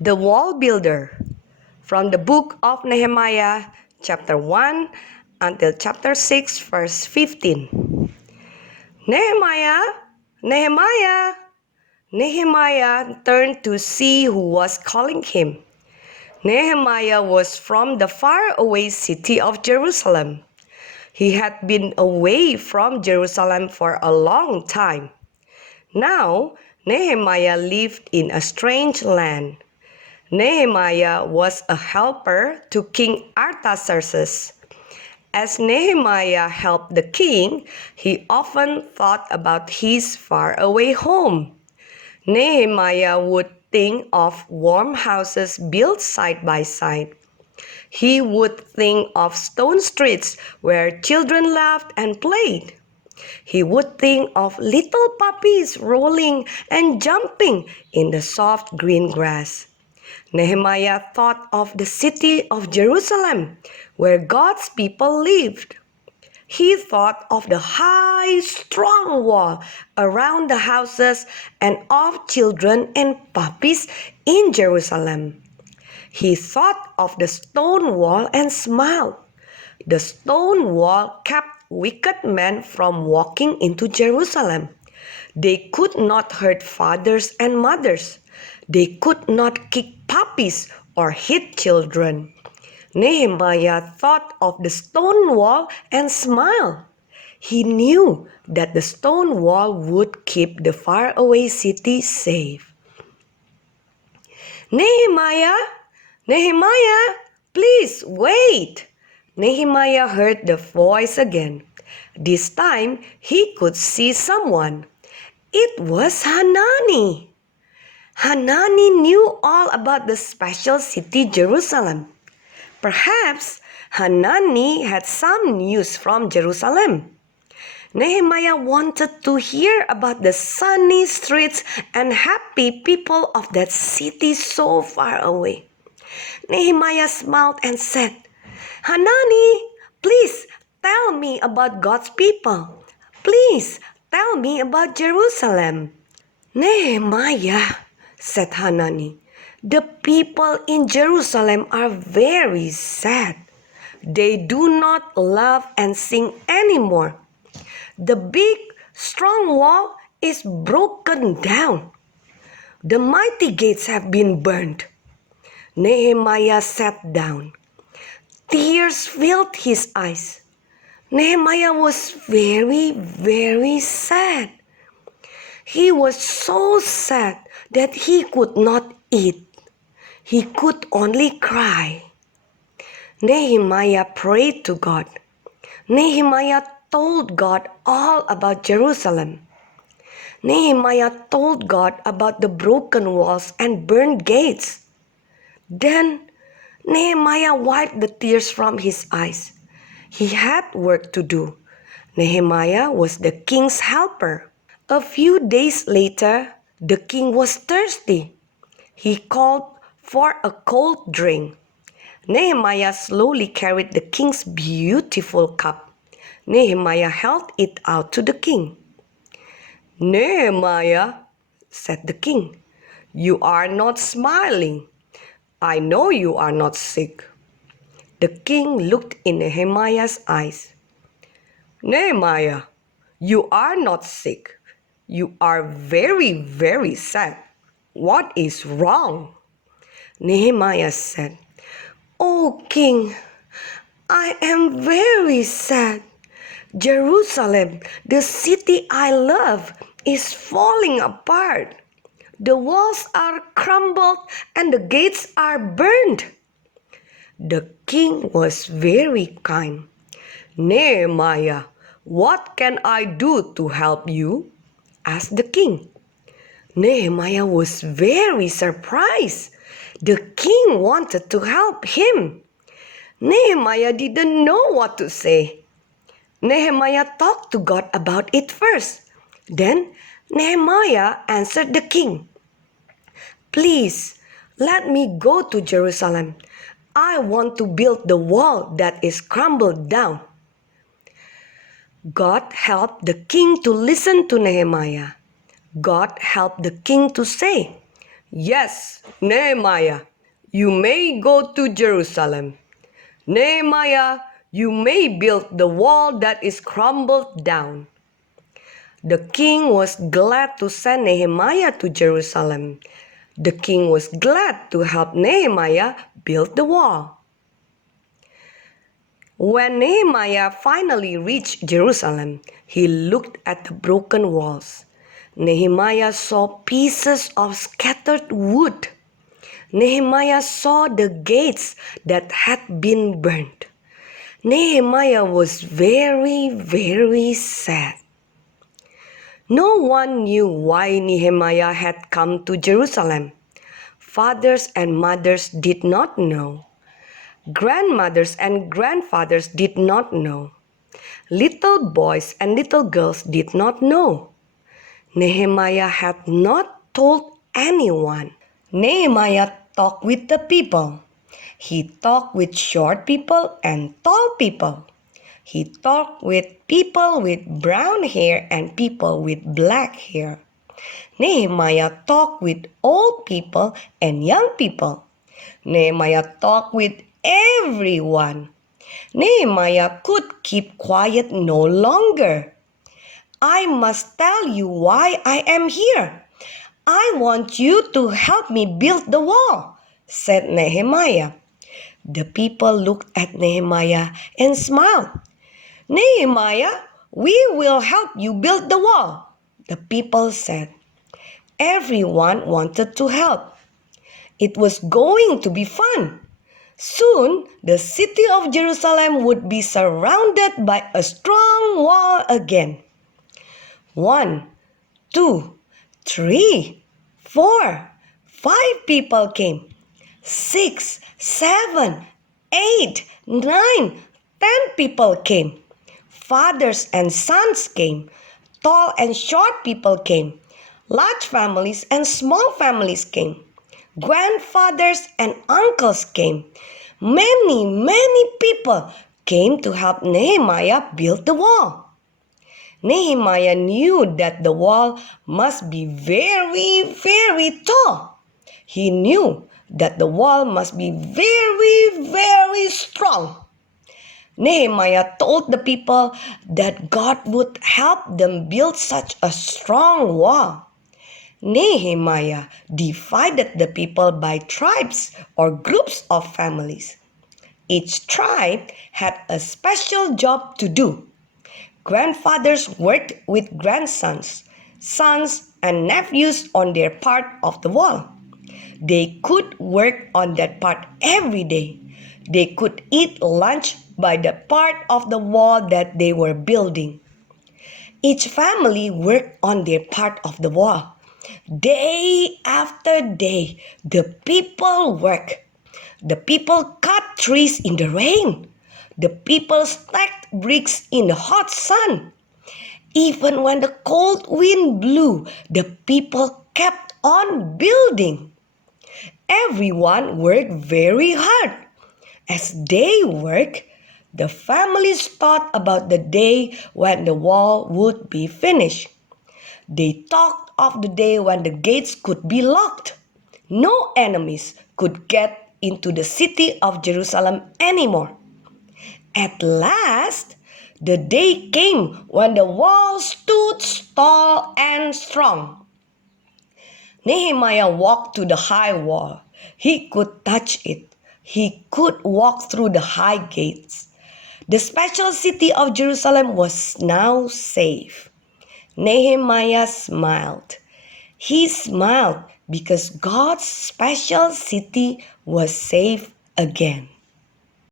The Wall Builder, from the book of Nehemiah, chapter 1 until chapter 6, verse 15. Nehemiah, Nehemiah, Nehemiah turned to see who was calling him. Nehemiah was from the faraway city of Jerusalem. He had been away from Jerusalem for a long time. Now, Nehemiah lived in a strange land. Nehemiah was a helper to King Artaxerxes. As Nehemiah helped the king, he often thought about his faraway home. Nehemiah would think of warm houses built side by side. He would think of stone streets where children laughed and played. He would think of little puppies rolling and jumping in the soft green grass. Nehemiah thought of the city of Jerusalem, where God's people lived. He thought of the high, strong wall around the houses and of children and puppies in Jerusalem. He thought of the stone wall and smiled. The stone wall kept wicked men from walking into Jerusalem. They could not hurt fathers and mothers. They could not kick puppies or hit children. Nehemiah thought of the stone wall and smiled. He knew that the stone wall would keep the faraway city safe. Nehemiah, Nehemiah, please wait. Nehemiah heard the voice again. This time he could see someone. It was Hanani. Hanani knew all about the special city Jerusalem. Perhaps Hanani had some news from Jerusalem. Nehemiah wanted to hear about the sunny streets and happy people of that city so far away. Nehemiah smiled and said, Hanani, please tell me about God's people. Please tell me about Jerusalem. Nehemiah, said Hanani, the people in Jerusalem are very sad. They do not laugh and sing anymore. The big, strong wall is broken down. The mighty gates have been burned. Nehemiah sat down. Tears filled his eyes. Nehemiah was very, very sad. He was so sad that he could not eat. He could only cry. Nehemiah prayed to God. Nehemiah told God all about Jerusalem. Nehemiah told God about the broken walls and burned gates. Then Nehemiah wiped the tears from his eyes. He had work to do. Nehemiah was the king's helper. A few days later, the king was thirsty. He called for a cold drink. Nehemiah slowly carried the king's beautiful cup. Nehemiah held it out to the king. Nehemiah, said the king, you are not smiling. I know you are not sick. The king looked in Nehemiah's eyes. Nehemiah, you are not sick. You are very, very sad. What is wrong? Nehemiah said, O king, I am very sad. Jerusalem, the city I love, is falling apart. The walls are crumbled and the gates are burned. The king was very kind. Nehemiah, what can I do to help you? Asked the king. Nehemiah was very surprised. The king wanted to help him. Nehemiah didn't know what to say. Nehemiah talked to God about it first. Then Nehemiah answered the king, Please, let me go to Jerusalem. I want to build the wall that is crumbled down. God helped the king to listen to Nehemiah. God helped the king to say, Yes, Nehemiah, you may go to Jerusalem. Nehemiah, you may build the wall that is crumbled down. The king was glad to send Nehemiah to Jerusalem. The king was glad to help Nehemiah build the wall. When Nehemiah finally reached Jerusalem, he looked at the broken walls. Nehemiah saw pieces of scattered wood. Nehemiah saw the gates that had been burned. Nehemiah was very sad. No one knew why Nehemiah had come to Jerusalem. Fathers and mothers did not know. Grandmothers and grandfathers did not know. Little boys and little girls did not know. Nehemiah had not told anyone. Nehemiah talked with the people. He talked with short people and tall people. He talked with people with brown hair and people with black hair. Nehemiah talked with old people and young people. Nehemiah talked with everyone. Nehemiah could keep quiet no longer. I must tell you why I am here. I want you to help me build the wall, said Nehemiah. The people looked at Nehemiah and smiled. Nehemiah, we will help you build the wall, the people said. Everyone wanted to help. It was going to be fun. Soon, the city of Jerusalem would be surrounded by a strong wall again. 1, 2, 3, 4, 5 people came. 6, 7, 8, 9, 10 people came. Fathers and sons came. Tall and short people came. Large families and small families came. Grandfathers and uncles came. Many people came to help Nehemiah build the wall. Nehemiah knew that the wall must be very tall. He knew that the wall must be very strong. Nehemiah told the people that God would help them build such a strong wall. Nehemiah divided the people by tribes or groups of families. Each tribe had a special job to do. Grandfathers worked with grandsons, sons, and nephews on their part of the wall. They could work on that part every day. They could eat lunch by the part of the wall that they were building. Each family worked on their part of the wall. Day after day, the people worked. The people cut trees in the rain. The people stacked bricks in the hot sun. Even when the cold wind blew, the people kept on building. Everyone worked very hard. As they worked, the families thought about the day when the wall would be finished. They talked of the day when the gates could be locked. No enemies could get into the city of Jerusalem anymore. At last, the day came when the wall stood tall and strong. Nehemiah walked to the high wall. He could touch it. He could walk through the high gates. The special city of Jerusalem was now safe. Nehemiah smiled. He smiled because God's special city was safe again.